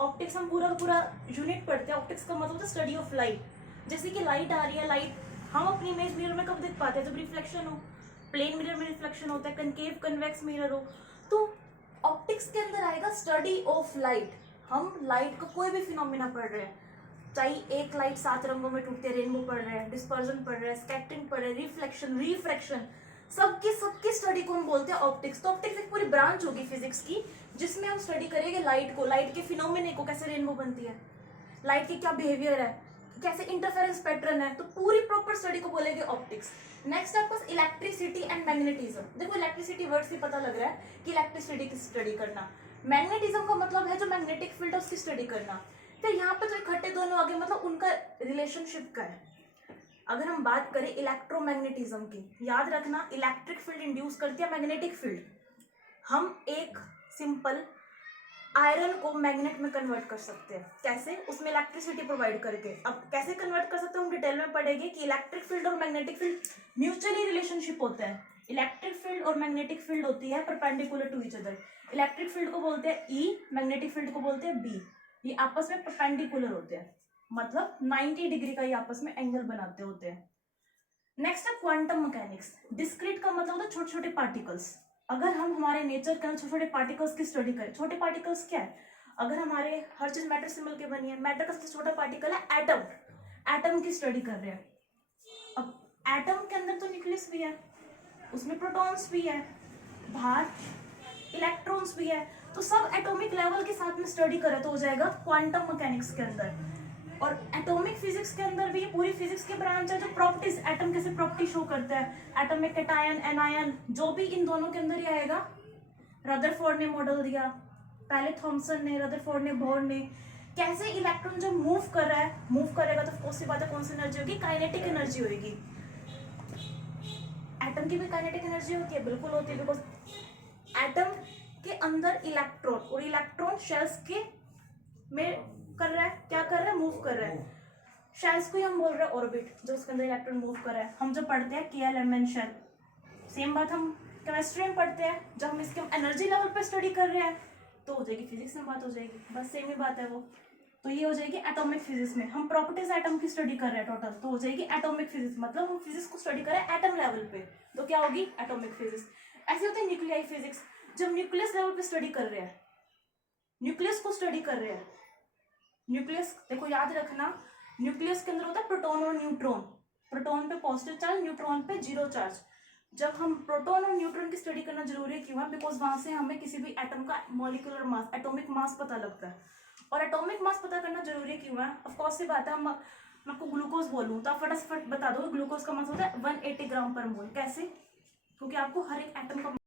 Optics हम पूरा पूरा यूनिट पढ़ते हैं। ऑप्टिक्स का मतलब स्टडी ऑफ लाइट। जैसे कि लाइट आ रही है, लाइट हम अपनी इमेज मिरर में कब देख पाते हैं? जब रिफ्लेक्शन हो। प्लेन मिरर में रिफ्लेक्शन होता है, कनकेव कन्वेक्स मिरर हो। तो ऑप्टिक्स के अंदर आएगा स्टडी ऑफ लाइट। हम लाइट का कोई भी फिनोमिना पढ़ रहे हैं, चाहे एक लाइट 7 रंगों में टूटते, रेनबो पढ़ रहे हैं, डिस्पर्जन पढ़ रहे हैं, स्कैटरिंग पढ़ रहे हैं, रिफ्लेक्शन, रिफ्रैक्शन, सबकी स्टडी को हम बोलते हैं ऑप्टिक्स। तो ऑप्टिक्स एक पूरी ब्रांच होगी फिजिक्स की, जिसमें हम स्टडी करेंगे लाइट को, लाइट के फिनोमिने को, कैसे रेनबो बनती है, लाइट की क्या बिहेवियर है, कैसे इंटरफेरेंस पैटर्न है। तो पूरी प्रॉपर स्टडी को बोलेंगे ऑप्टिक्स। नेक्स्ट है पास इलेक्ट्रिसिटी एंड मैग्नेटिज्म। देखो इलेक्ट्रिसिटी वर्ड से पता लग रहा है कि इलेक्ट्रिसिटी की स्टडी करना। मैग्नेटिज्म का मतलब है जो मैग्नेटिक फील्ड है उसकी स्टडी करना। फिर यहाँ पे जो इकट्ठे दोनों आगे मतलब उनका रिलेशनशिप का है। अगर हम बात करें इलेक्ट्रोमैग्नेटिज्म की, याद रखना इलेक्ट्रिक फील्ड इंड्यूस करती है मैग्नेटिक फील्ड। हम एक सिंपल आयरन को मैग्नेट में कन्वर्ट कर सकते हैं, कैसे? उसमें इलेक्ट्रिसिटी प्रोवाइड करके। अब कैसे कन्वर्ट कर सकते हैं हम डिटेल में पढ़ेंगे कि इलेक्ट्रिक फील्ड और मैग्नेटिक फील्ड म्यूचुअली रिलेशनशिप होता है। इलेक्ट्रिक फील्ड और मैग्नेटिक फील्ड होती है perpendicular to each other. Electric field को बोलते हैं ई, मैग्नेटिक फील्ड को बोलते हैं बी। ये आपस में परपेंडिकुलर होते हैं, मतलब 90 डिग्री का ये आपस में एंगल बनाते होते हैं। नेक्स्ट है क्वांटम मैकेनिक्स। डिस्क्रीट का मतलब होता है छोटे छोटे पार्टिकल्स। अगर हम हमारे नेचर के अंदर छोटे छोटे पार्टिकल्स की स्टडी करें, छोटे पार्टिकल्स क्या है? अगर हमारे हर चीज मैटर से मिलकर बनी है, मैटर का सबसे छोटा पार्टिकल है एटम। एटम की स्टडी कर रहे हैं। अब एटम के अंदर तो न्यूक्लियस भी है, उसमें प्रोटॉन्स भी है, बाहर इलेक्ट्रॉन्स भी है, तो सब एटॉमिक लेवल के साथ में स्टडी करे तो हो जाएगा क्वांटम मैकेनिक्स के अंदर। और एटॉमिक फिजिक्स के अंदर भी ये पूरी फिजिक्स के ब्रांच है जो प्रॉपर्टीज, एटम कैसे प्रॉपर्टी शो करता है, एटम में कैटायन एनायन, जो भी इन दोनों के अंदर ही आएगा। रदरफोर्ड ने मॉडल दिया, पहले थॉमसन ने, रदरफोर्ड ने, बोर्न ने, कैसे इलेक्ट्रॉन जब मूव कर रहा है, मूव करेगा तो कौन सी बात है, कौन सी एनर्जी होगी? काइनेटिक एनर्जी होगी। एटम की भी काइनेटिक एनर्जी होती है, बिल्कुल होती है, बिकॉज एटम के अंदर इलेक्ट्रॉन, और इलेक्ट्रॉन शेल्स के में कर रहा है, क्या कर रहा है? मूव कर रहा है। शेल्स को ही हम बोल रहे हैं ऑर्बिट, जो उसके अंदर इलेक्ट्रॉन मूव कर रहा है। हम जो पढ़ते हैं KLMN शेल, सेम बात हम केमिस्ट्री में पढ़ते हैं। जब हम इसके एनर्जी लेवल पे स्टडी कर रहे हैं तो हो जाएगी फिजिक्स में बात, हो जाएगी, बस सेम ही बात है वो। तो ये हो जाएगी एटॉमिक फिजिक्स में। हम प्रॉपर्टीज एटम की स्टडी कर रहे हैं टोटल, तो हो जाएगी एटॉमिक फिजिक्स। मतलब हम फिजिक्स को स्टडी कर रहे हैं एटम लेवल पे, तो क्या होगी? Atomic physics. ऐसे होता है न्यूक्लियाई फिजिक्स, जब न्यूक्लियस लेवल पे स्टडी कर रहे हैं, न्यूक्लियस को स्टडी कर रहे हैं। न्यूक्लियस देखो याद रखना, न्यूक्लियस के अंदर होता है प्रोटॉन और न्यूट्रॉन। प्रोटॉन पे पॉजिटिव चार्ज, न्यूट्रॉन पे जीरो चार्ज। जब हम प्रोटॉन और न्यूट्रॉन की स्टडी करना जरूरी है, क्यों है? बिकॉज वहां से हमें किसी भी एटम का मॉलिक्यूलर मास, एटॉमिक मास पता लगता है। और एटॉमिक मास पता करना जरूरी है, क्यों है? ऑफकोर्स सी बात है, मैं आपको ग्लूकोज बोलूँ तो आप फटाफट बता दो ग्लूकोज का मास होता है 180 ग्राम पर मोल। कैसे? क्योंकि आपको हर एक एटम का